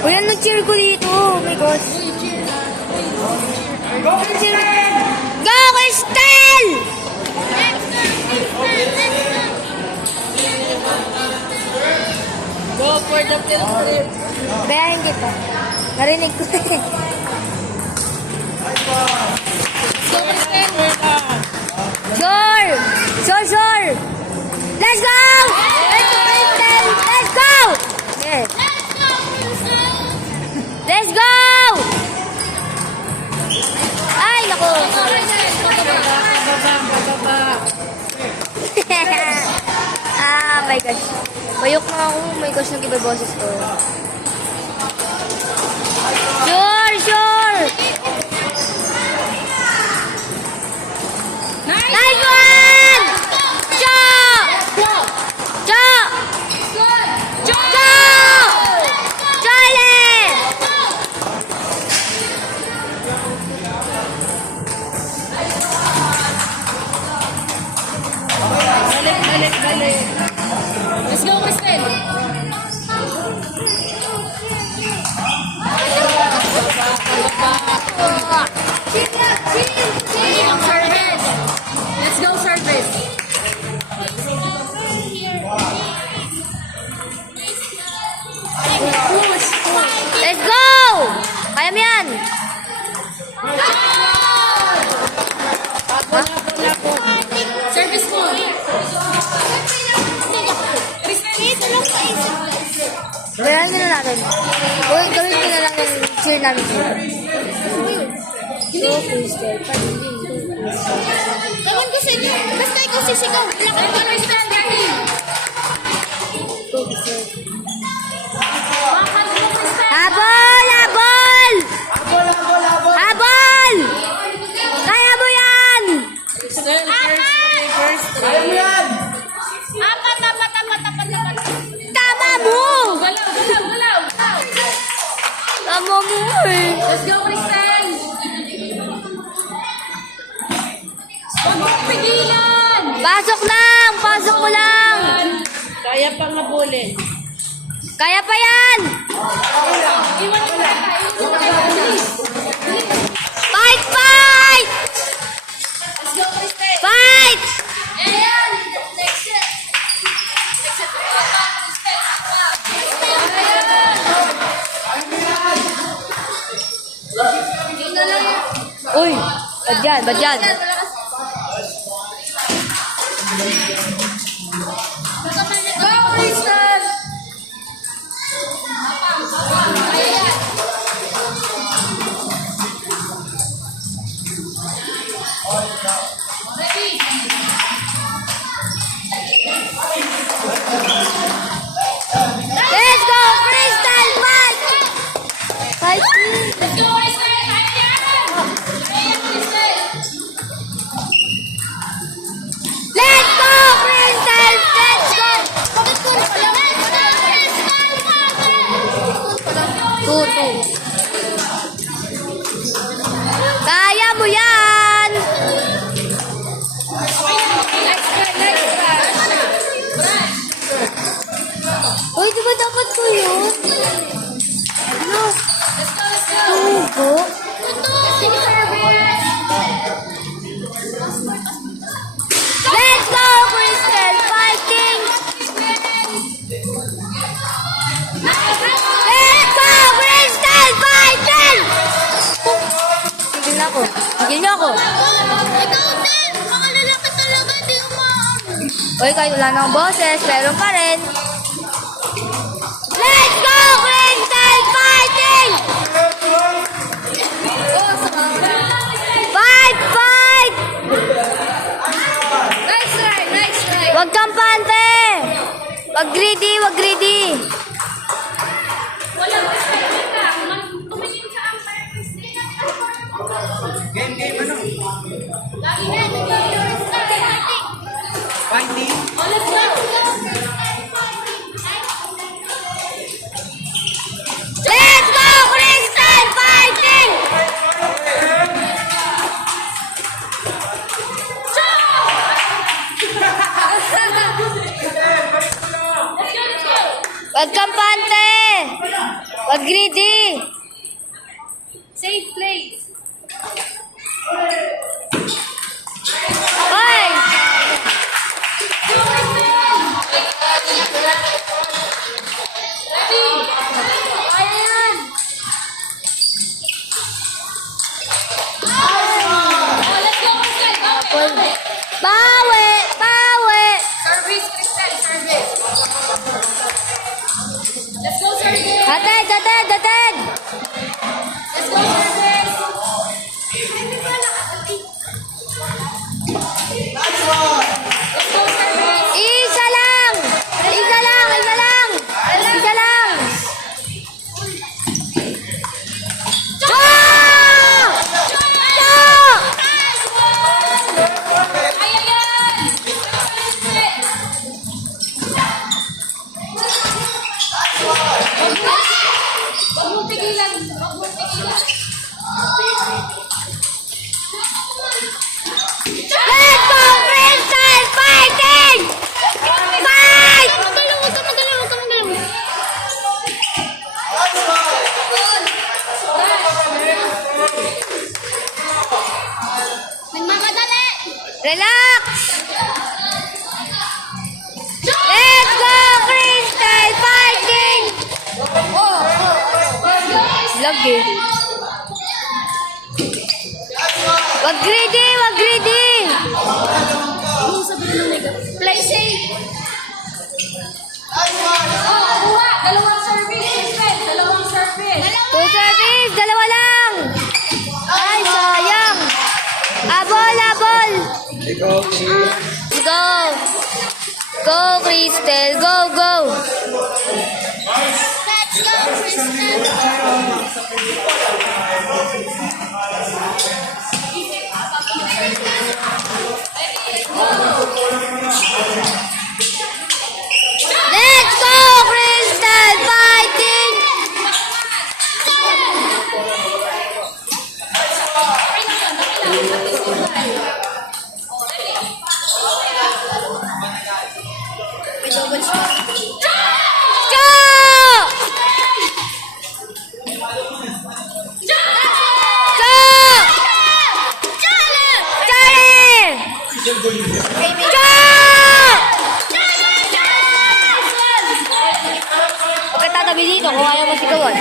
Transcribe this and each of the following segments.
Uy, ano cheer ko dito? Oh my gosh. Cheer. Go, Crystal! Go for the field trip. Bayahin kita. Narinig ko eh. Go, Kristen. Sure! Sure! Let's go! Let's go, Crystal! Let's go! Yes. Let's go! Ay, naku! Ah, my gosh. Bayok na ako. My gosh, nag-iba boses ko. Sure! Nice one! Cho! Chole! Balik. Let's go, Kristen. Service. Let's go, service. Let's go! Kaya mo yan! Service mo. Bayaran nyo na natin. Uy, gawin ko na lang yung cheer namin. Go, Crystal. Ewan ko sa inyo. Basta ikaw sisigaw. Lakad ka na stand. Go, Crystal. Habol! Kaya mo yan! Kristen, first try. Apat. Tama mo! Galaw. Tama mo eh. Let's go, Kristen. Huwag mo pigilan. Pasok mo lang! Kaya pa nga bulin. Kaya pa yan! Iwan mo na. Fight! Let's go, Kristen. Fight! Ayan. Uy! Ba't yan? Go, Kristen. Let's go, Crystal! Fight! Let's go, Kristen. Ayan, Kristen. Let's go, Crystal! Let's go! Tuto. Kaya mo yan! Uy, di ba dapat ko yun? Ano? Tugo? Let's go, Crystal! Fighting! Let's go, Crystal! Fighting! Tigil na ako. Mga lalaki talaga. Di mo. Uy, kahit wala nang boses, meron pa rin. Let's go, Crystal! Fighting! Fight! Nice try. Wag kampante! Wag greedy! Walang Kristen ka. Tumingin sa umpire, Kristen. Game, ano? Lagi na. Fighting? Oh, let's go. Let's go, Crystal! Fighting! Let's go, Wag greedy. Safe place. Hoy! Kaya yan. Oh, let's go, Crystal. Okay. Bawi! Bawi! Service, Crystal. Service. Let's go, service. Atid! Atid! Atid! Let's go, service. Let's go, service. Isa lang! Isa lang! Isa lang! Isa lang! Choo! Choo! Kaya yan. Wag mong tigilan. Wag mong tigilan. Let's go, Crystal! Fighting! Fight! Magalang, huwag ka magalang, huwag ka magalang. Nagmamadali! Relax! Let's go, Crystal! Fighting! Vlog eh. Wag greedy! Wag greedy! Play safe! Kuha. Dalawang service, Crystal. Dalawang service. Full service! Dalawa lang! Ay, sayang! Abol! Abol! Ikaw, si... Let's go! Go, Crystal! Go, go! Let's go, Kristen! Let's go, Crystal! Fighting! Choo! Okay, tatabi dito kung ayaw mo sigawan.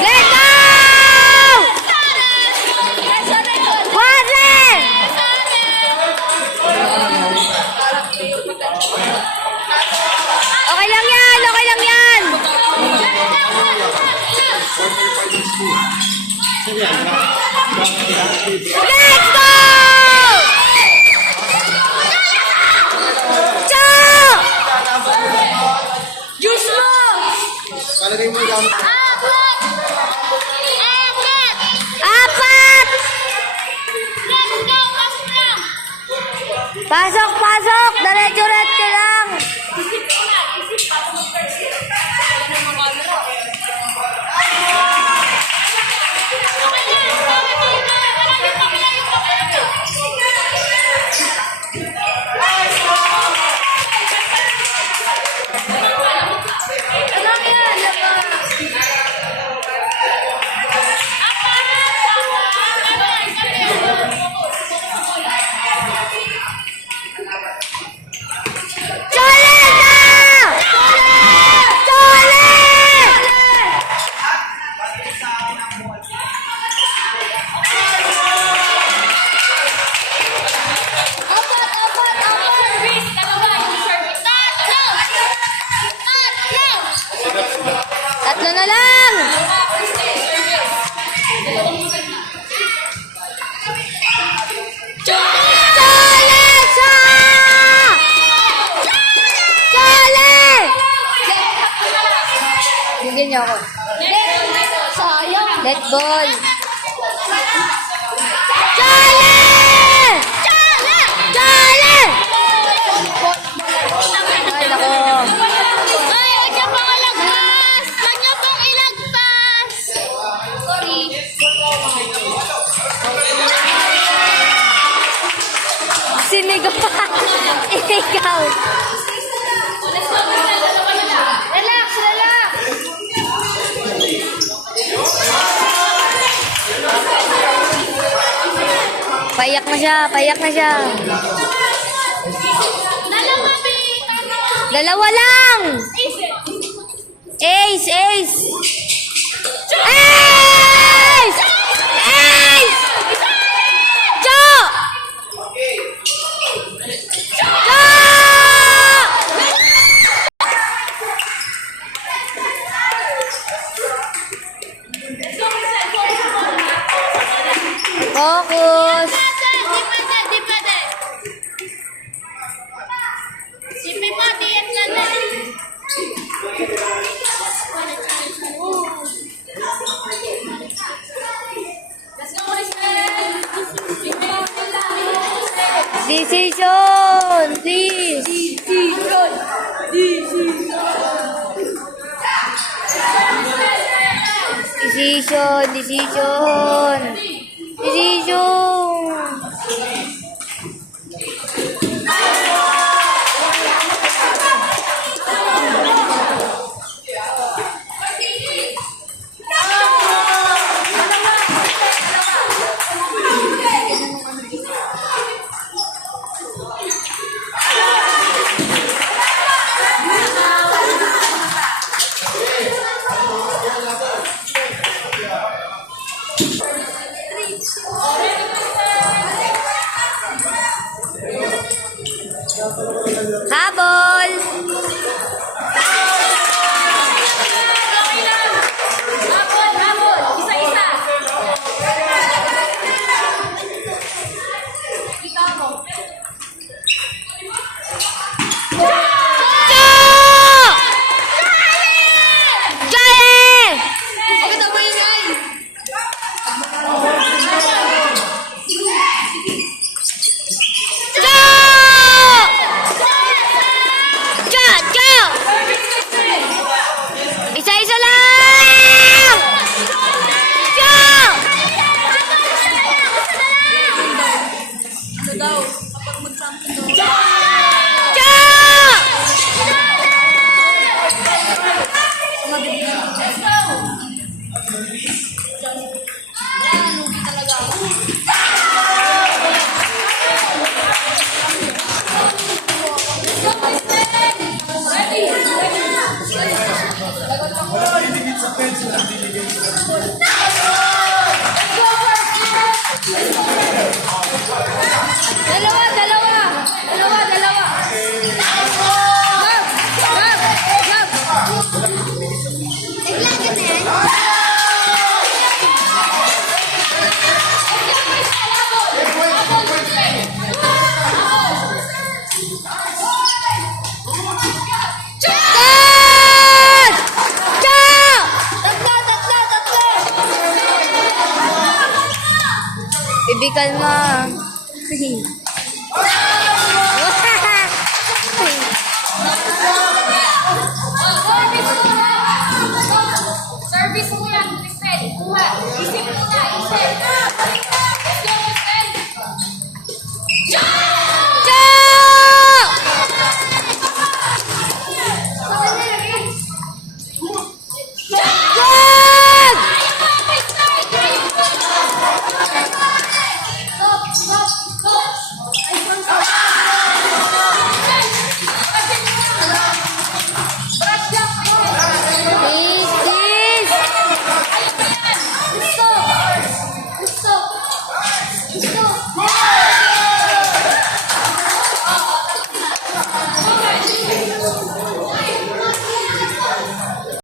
Let's go! Warren! Okay lang yan! Okay lang yan! Let's go! Choo! Juice mo! Palagay mo yung gamit. Apat! Pasok, pasok! Diretso-diretso lang! Chole na! Chole! Service. Dalawa yung service. Tatlo na lang! Dalawa, Crystal. Service. Dalawang maganda. Chole! Chole! Bigyan niyo ako. Sayang! Let ball. Chole! Chole! Ay, nako. Ay, huwag niyo pong ilagpas! Huwag niyo pong ilagpas! Sorry. Ikaw. Let's go, Marcel. Dalawa na lang. Relax, relax. Payak na siya, payak na siya. Dalawa, B. Dalawa lang. Ace, ace. Ace! Ace! Jo! Jo! Focus. Di pwede. Si Pipa, diyan ka na. Let's go, Marcel. Decision! Decision! Decision! Decision! Decision! Habol! Habol, habol. Isa-isa. Ikaw mo. Jai! Maganda ba yun, guys? Isa-isa lang! Jo! Ano daw? Kapag mag-champion daw. Jo! Let's go! Wala, lugi talaga ako. Let's go, Marcel! Ready? Dalawa, dalawa! Dalawa, dalawa! Gab! Gab! Gab! Good! Jo! Bibi, kalma. Service mo yan.